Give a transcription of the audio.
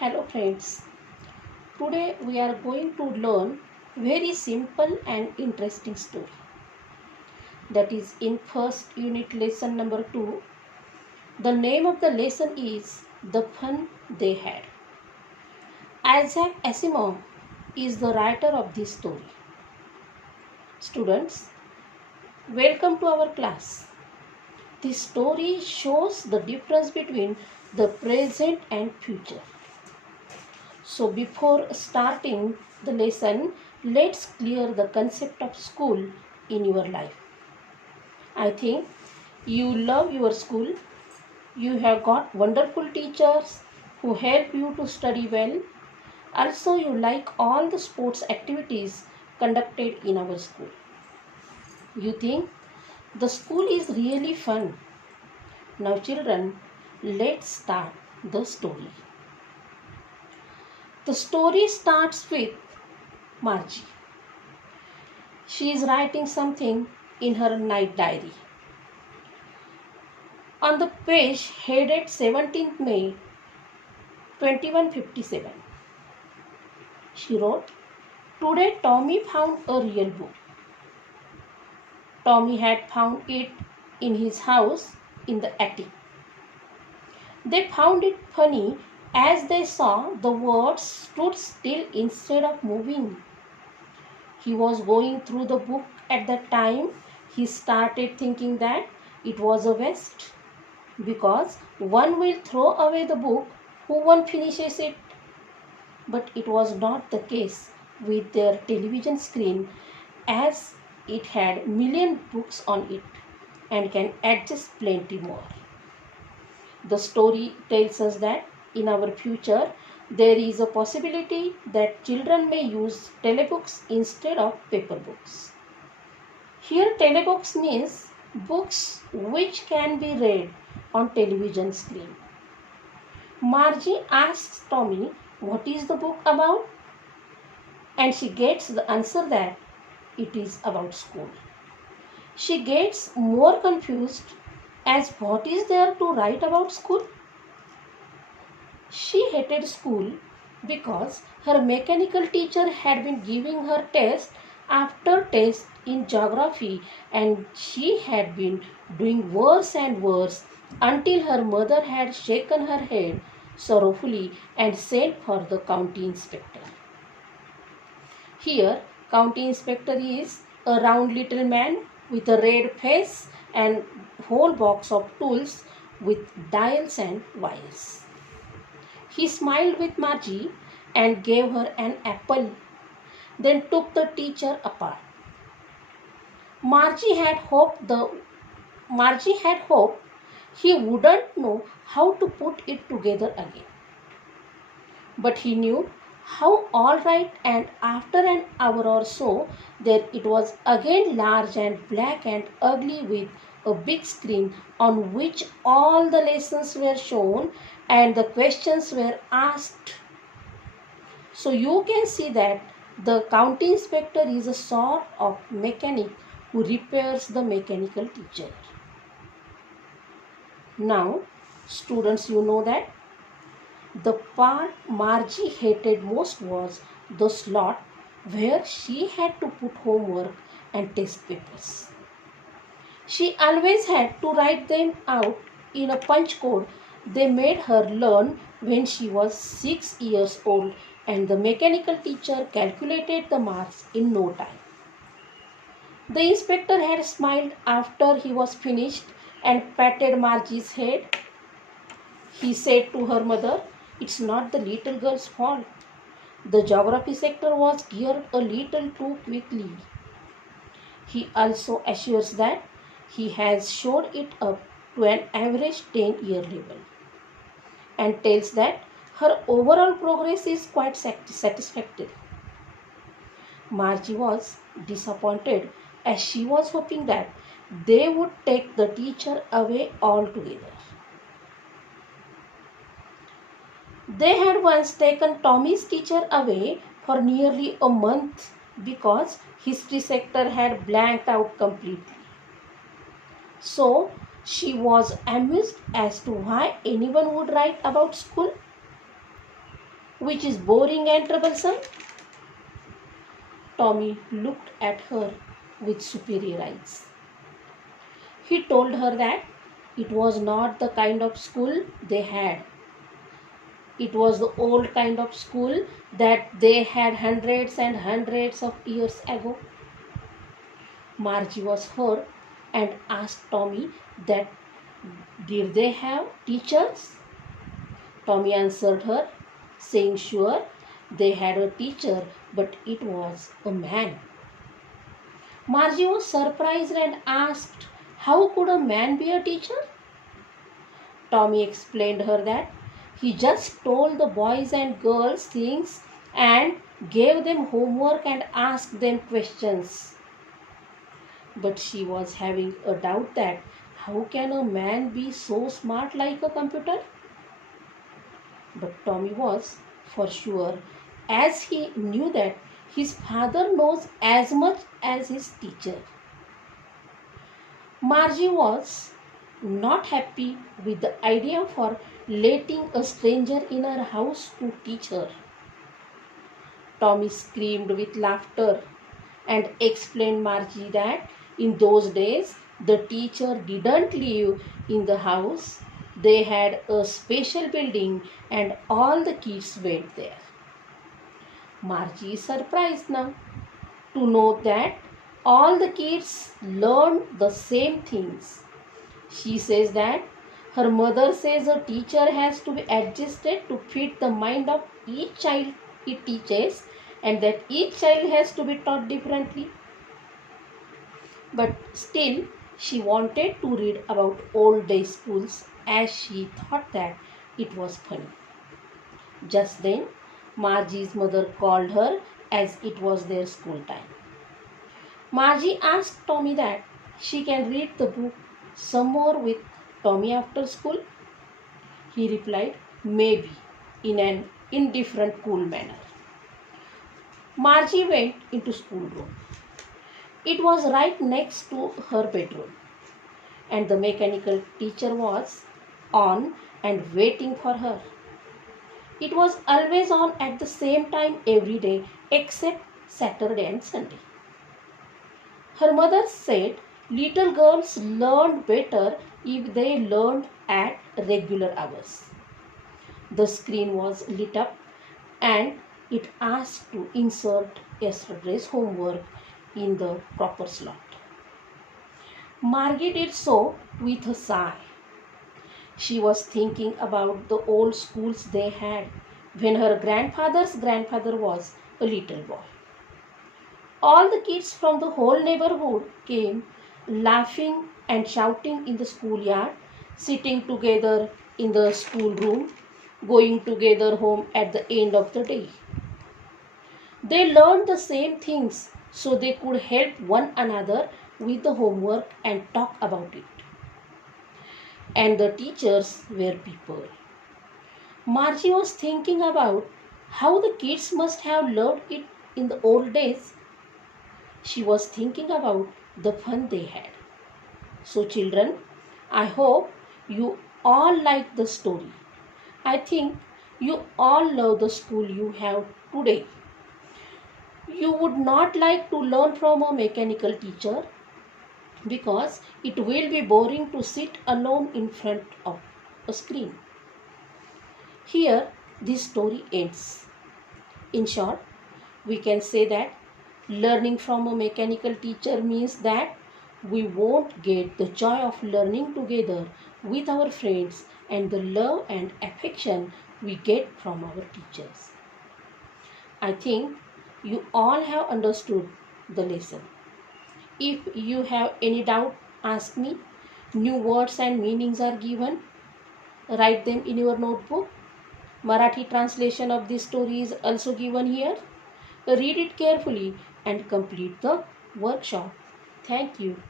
Hello friends, today we are going to learn very simple and interesting story. That is in first unit lesson number 2. The name of the lesson is The Fun They Had. Isaac Asimov is the writer of this story. Students, welcome to our class. This story shows the difference between the present and future. So before starting the lesson, let's clear the concept of school in your life. I think you love your school. You have got wonderful teachers who help you to study well. Also, you like all the sports activities conducted in our school. You think the school is really fun. Now children, let's start the story. The story starts with Margie. She is writing something in her night diary. On the page headed 17th May 2157, she wrote, "Today Tommy found a real book." Tommy had found it in his house in the attic. They found it funny as they saw the words stood still instead of moving. He was going through the book at that time. He started thinking that it was a waste because one will throw away the book who one finishes it. But it was not the case with their television screen, as it had million books on it and can adjust plenty more. The story tells us that in our future there is a possibility that children may use telebooks instead of paper books. Here telebooks means books which can be read on television screen. Margie asks Tommy what is the book about, and she gets the answer that it is about school. She gets more confused as what is there to write about school? She hated school because her mechanical teacher had been giving her test after test in geography, and she had been doing worse and worse until her mother had shaken her head sorrowfully and sent for the county inspector. Here, county inspector is a round little man with a red face and whole box of tools with dials and wires. He smiled with Margie and gave her an apple, then took the teacher apart. Margie had hoped he wouldn't know how to put it together again. But he knew how all right, and after an hour or so, there it was again, large and black and ugly, with a big screen on which all the lessons were shown and the questions were asked. So you can see that the county inspector is a sort of mechanic who repairs the mechanical teacher. Now, students, you know that the part Margie hated most was the slot where she had to put homework and test papers. She always had to write them out in a punch code they made her learn when she was 6 years old, and the mechanical teacher calculated the marks in no time. The inspector had smiled after he was finished and patted Margie's head. He said to her mother, "It's not the little girl's fault. The geography sector was geared a little too quickly." He also assures that he has showed it up to an average 10-year level and tells that her overall progress is quite satisfactory. Margie was disappointed as she was hoping that they would take the teacher away altogether. They had once taken Tommy's teacher away for nearly a month because history sector had blanked out completely. So she was amused as to why anyone would write about school. which is boring and troublesome? Tommy looked at her with superior eyes. He told her that it was not the kind of school they had. It was the old kind of school that they had hundreds and hundreds of years ago. Margie was hurt and asked Tommy that did they have teachers? Tommy answered her, saying sure they had a teacher, but it was a man. Margie was surprised and asked, how could a man be a teacher? Tommy explained her that he just told the boys and girls things and gave them homework and asked them questions. But she was having a doubt that how can a man be so smart like a computer? But Tommy was for sure, as he knew that his father knows as much as his teacher. Margie was not happy with the idea for letting a stranger in her house to teach her. Tommy screamed with laughter and explained Margie that in those days the teacher didn't live in the house. They had a special building and all the kids went there. Margie is surprised now to know that all the kids learned the same things. She says that her mother says a teacher has to be adjusted to fit the mind of each child he teaches and that each child has to be taught differently. But still, she wanted to read about old day schools as she thought that it was funny. Just then, Margie's mother called her as it was their school time. Margie asked Tommy that she can read the book some more with Tommy after school. He replied, maybe, in an indifferent, cool manner. Margie went into schoolroom. It was right next to her bedroom, and the mechanical teacher was on and waiting for her. It was always on at the same time every day except Saturday and Sunday. Her mother said little girls learned better if they learned at regular hours. The screen was lit up and it asked to insert yesterday's homework in the proper slot. Margie did so with a sigh. She was thinking about the old schools they had when her grandfather's grandfather was a little boy. All the kids from the whole neighborhood came laughing and shouting in the schoolyard, sitting together in the schoolroom, going together home at the end of the day. They learned the same things so they could help one another with the homework and talk about it. And the teachers were people. Margie was thinking about how the kids must have loved it in the old days. She was thinking about the fun they had. So children, I hope you all like the story. I think you all love the school you have today. You would not like to learn from a mechanical teacher because it will be boring to sit alone in front of a screen. Here, this story ends. In short, we can say that learning from a mechanical teacher means that we won't get the joy of learning together with our friends and the love and affection we get from our teachers. I think you all have understood the lesson. If you have any doubt, ask me. New words and meanings are given. Write them in your notebook. Marathi translation of this story is also given here. Read it carefully and complete the workshop. Thank you.